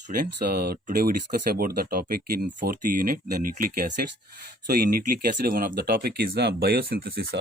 students. Today we discuss about the topic in fourth unit, the nucleic acids. So in nucleic acid, one of the topic is the biosynthesis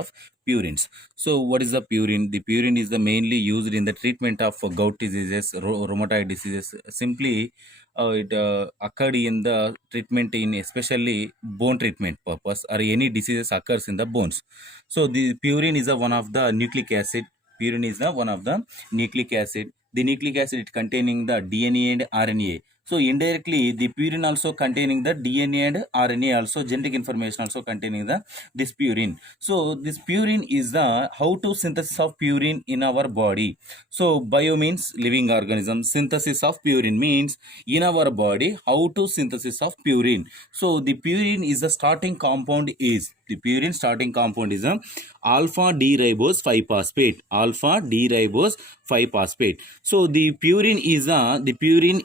of purines. So what is the purine? The purine is the mainly used in the treatment of gout diseases, rheumatoid diseases. Simply, it occurred in the treatment in especially bone treatment purpose or any diseases occurs in the bones. So the purine is one of the nucleic acid. Purine is the one of the nucleic acid. The nucleic acid containing the DNA and RNA. So indirectly, the purine also containing the DNA and RNA, also genetic information also containing the this purine. So this purine is the how to synthesis of purine in our body. So bio means living organism. Synthesis of purine means in our body how to synthesis of purine. So the purine is the starting compound is the purine starting compound is a alpha D ribose 5 phosphate. Alpha D ribose 5 phosphate. So the purine is the purine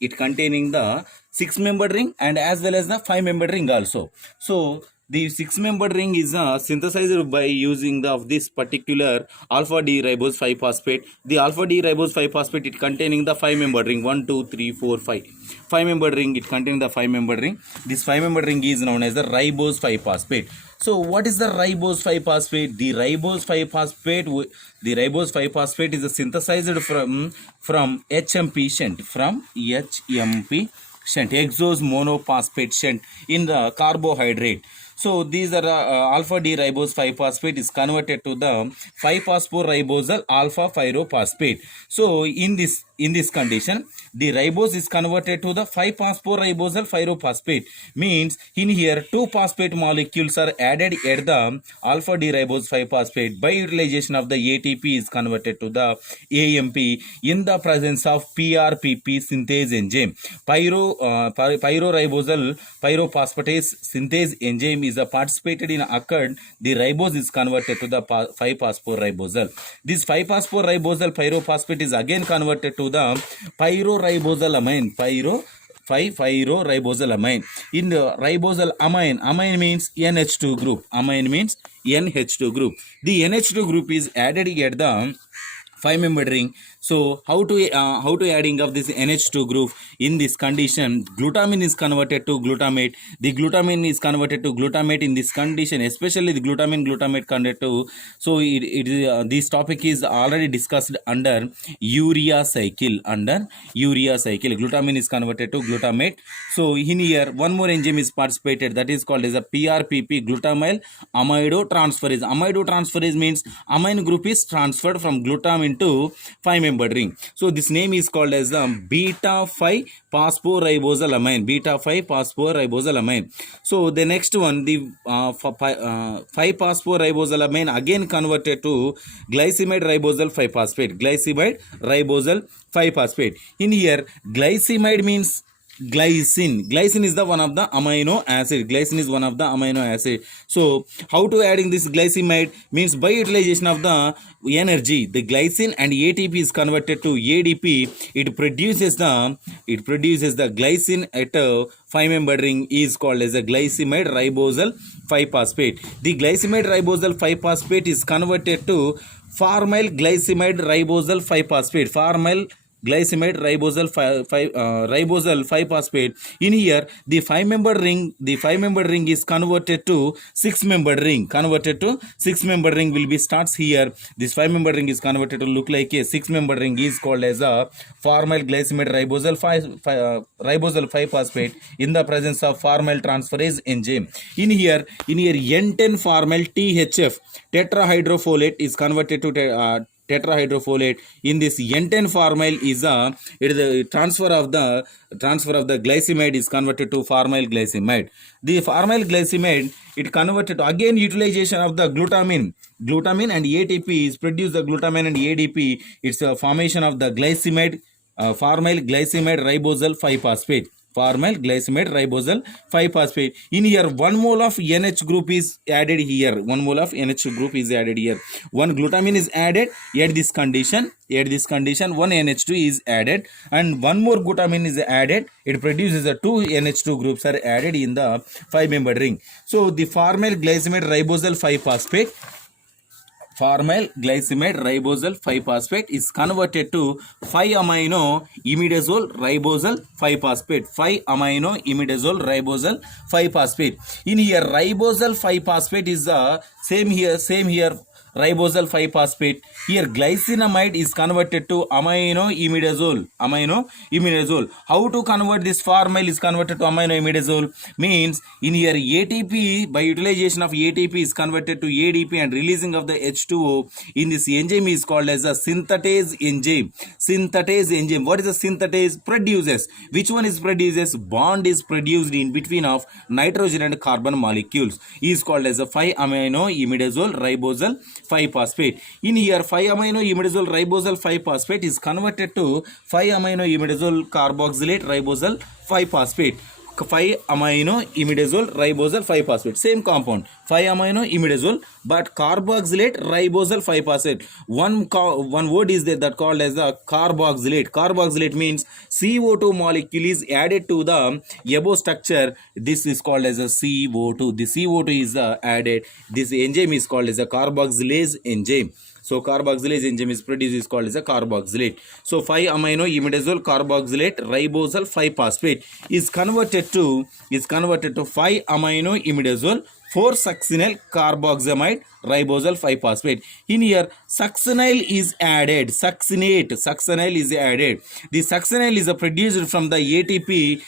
it containing the 6-membered ring and as well as the 5-membered ring also. So the 6-membered ring is synthesized by using the of this particular alpha D ribose 5 phosphate. The alpha D ribose 5 phosphate it containing the 5-membered ring 1 2 3 4 5. 5-membered ring it containing the 5-membered ring. This 5-membered ring is known as the ribose 5 phosphate. So what is the ribose 5 phosphate? The ribose 5 phosphate is synthesized from HMP shunt, hexose monophosphate shunt in the carbohydrate. So these are alpha D ribose 5 phosphate is converted to the 5-phosphorybosyl alpha pyrophosphate. So in this condition, the ribose is converted to the 5-phosphorybosyl pyrophosphate. Means in here 2 phosphate molecules are added at the alpha D ribose 5 phosphate. By utilization of the ATP is converted to the AMP in the presence of PRPP synthase enzyme. Pyroribosal pyrophosphatase synthase enzyme is participated in occurred. The ribose is converted to the 5-phosphorybosal. This 5-phosphorybosal pyrophosphate is again converted to the pyroribosal amine. Pyroribosal amine. In the ribosal amine means NH2 group. Amine means NH2 group. The NH2 group is added at the 5-membered ring. So how to adding of this NH2 group in this condition? Glutamine is converted to glutamate. The glutamine is converted to glutamate in this condition, especially the glutamate converted to. So this topic is already discussed under urea cycle. Glutamine is converted to glutamate. So in here one more enzyme is participated, that is called as a PRPP, glutamyl amidotransferase. Amidotransferase means amine group is transferred from glutamine to 5-membered ring. So this name is called as beta 5 phosphorybosal amine. Beta 5 phosphorybosal amine. So the next one, the 5 phosphorybosal amine again converted to glycimide ribosal 5 phosphate. Glycimide ribosal 5 phosphate. In here glycimide means glycine is the one of the amino acid. So how to adding this glycimide means by utilization of the energy, the glycine and ATP is converted to ADP. It produces the glycine at a 5-membered ring is called as a glycimide ribosal 5 phosphate. The glycimide ribosal 5 phosphate is converted to formyl glycimide ribosal 5 phosphate. Formyl glycimide ribosal 5 phosphate. In here the 5-membered ring is converted to 6-membered ring. Will be starts here. This 5-membered ring is converted to look like a 6-membered ring is called as a formyl glycimide ribosal 5 phosphate in the presence of formyl transferase enzyme. In here N10 formyl THF tetrahydrofolate is converted to tetrahydrofolate. In this N10 formyl is the transfer of the glycimide is converted to formyl glycimide. The formyl glycimide it converted to again utilization of the glutamine and ATP is produced. The glutamine and ADP, it's a formation of the glycimide, formyl glycimide ribosal 5 phosphate. Formyl glycimide ribosal 5 phosphate. In here 1 mole of NH group is added here. 1 mole of NH group is added here. 1 glutamine is added at this condition. 1 NH2 is added and 1 more glutamine is added. It produces the 2 NH2 groups are added in the 5-membered ring. So the formyl glycimide ribosal 5 phosphate Formyl glycimide ribosal 5-phosphate is converted to 5-amino imidazole ribosal 5-phosphate. 5-amino imidazole ribosal 5-phosphate. In here, ribosal 5-phosphate is the same here. Ribosal 5-phosphate. Here glycinamide is converted to amino imidazole. How to convert this formyl is converted to amino imidazole? Means in here ATP, by utilization of ATP is converted to ADP and releasing of the H2O in this enzyme is called as a synthetase enzyme. What is a synthetase? Produces. Which one is produces? Bond is produced in between of nitrogen and carbon molecules. Is called as a 5-amino imidazole ribosal 5-phosphate. In here 5-amino imidazole ribosal 5-phosphate is converted to 5-amino imidazole carboxylate ribosal 5-phosphate. 5-amino imidazole ribosal 5-phosphate, same compound, 5-amino imidazole, but carboxylate ribosal 5-phosphate. One word is there that called as the carboxylate means CO2 molecule is added to the above structure. This is called as a CO2. The CO2 is added. This enzyme is called as a carboxylase enzyme. So carboxylase enzyme is produced is called as a carboxylate. So 5-amino imidazole carboxylate ribosal 5-phosphate is converted to 5-amino imidazole 4-succinyl carboxamide ribosal 5-phosphate. In here succinyl is added. Succinyl is added. The succinyl is produced from the ATP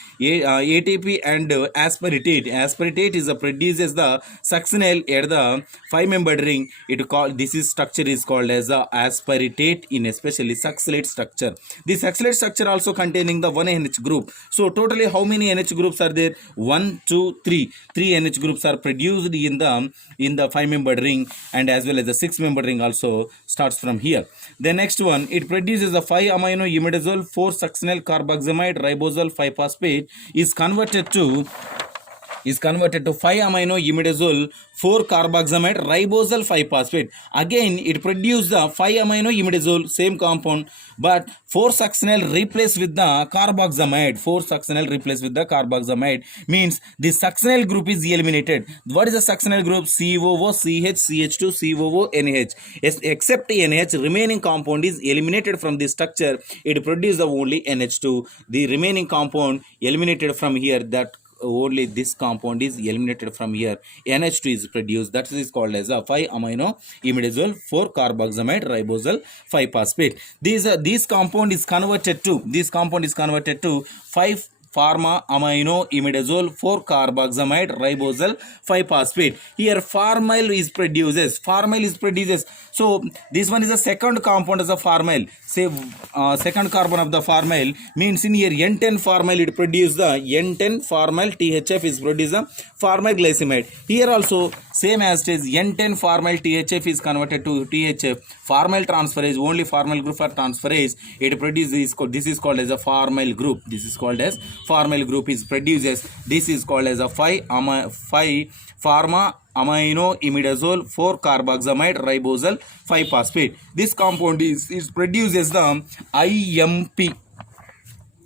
and aspartate. Aspartate is produces the succinyl at the 5-membered ring. This is structure is called as the aspartate in especially succinylate structure. The succinylate structure also containing the 1 NH group. So totally how many NH groups are there? 1, 2, 3. 3 NH groups are produced in the 5-membered ring, and as well as the 6-membered ring also starts from here. The next one, it produces a 5-amino imidazole 4-succinyl carboxamide ribosal 5-phosphate is converted to 5-amino imidazole 4-carboxamide ribosal 5-phosphate. Again, it produces the 5-amino imidazole, same compound, but 4-succinyl replaced with the carboxamide. 4-succinyl replaced with the carboxamide means the succinyl group is eliminated. What is the succinyl group? COO, CH, CH2, COO, NH. Except NH, remaining compound is eliminated from this structure. It produces only NH2. The remaining compound eliminated from here, that only this compound is eliminated from here. NH2 is produced. That is called as a 5-amino imidazole 4-carboxamide ribosal 5-phosphate. This compound is converted to 5-pharma-amino imidazole 4-carboxamide ribosal 5-phosphate. Here formyl is produces. So this one is the second compound as a formyl. Say second carbon of the formyl means in here N10 formyl it produces the N10 formyl THF is produced the formyl glycimide. Here also same as it is N10 formyl THF is converted to THF. Formyl transferase, only formyl group for transferase, it produces this is called as a formyl group. Formyl group is produces. This is called as a 5-pharma-amino imidazole 4-carboxamide ribosal 5-phosphate. This compound is produces the IMP,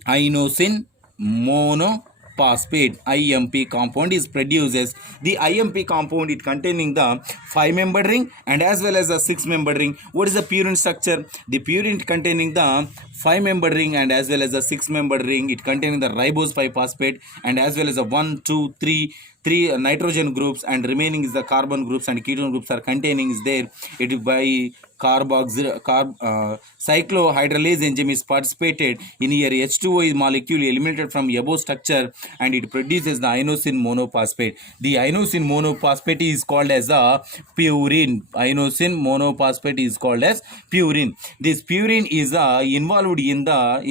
inosine monophosphate. IMP compound is produces. The IMP compound it containing the 5-membered ring and as well as the 6-membered ring. What is the purine structure? The purine containing the 5-membered ring and as well as the 6-membered ring, it containing the ribose 5-phosphate and as well as the 1, 2, 3 nitrogen groups, and remaining is the carbon groups and ketone groups are containing is there. It is by cyclohydrolase enzyme is participated in here. H2O is molecule eliminated from above structure and it produces the inosine monophosphate. The inosine monophosphate is called as a purine. Inosine monophosphate is called as purine. This purine is involved in the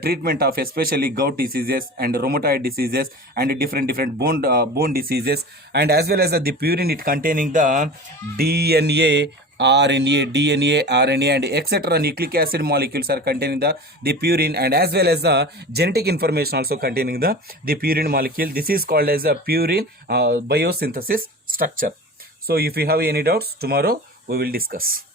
treatment of especially gout diseases and rheumatoid diseases and different bone diseases, and as well as the purine it containing the DNA, RNA and etc. nucleic acid molecules are containing the purine, and as well as the genetic information also containing the purine molecule. This is called as a purine biosynthesis structure. So if you have any doubts, tomorrow we will discuss.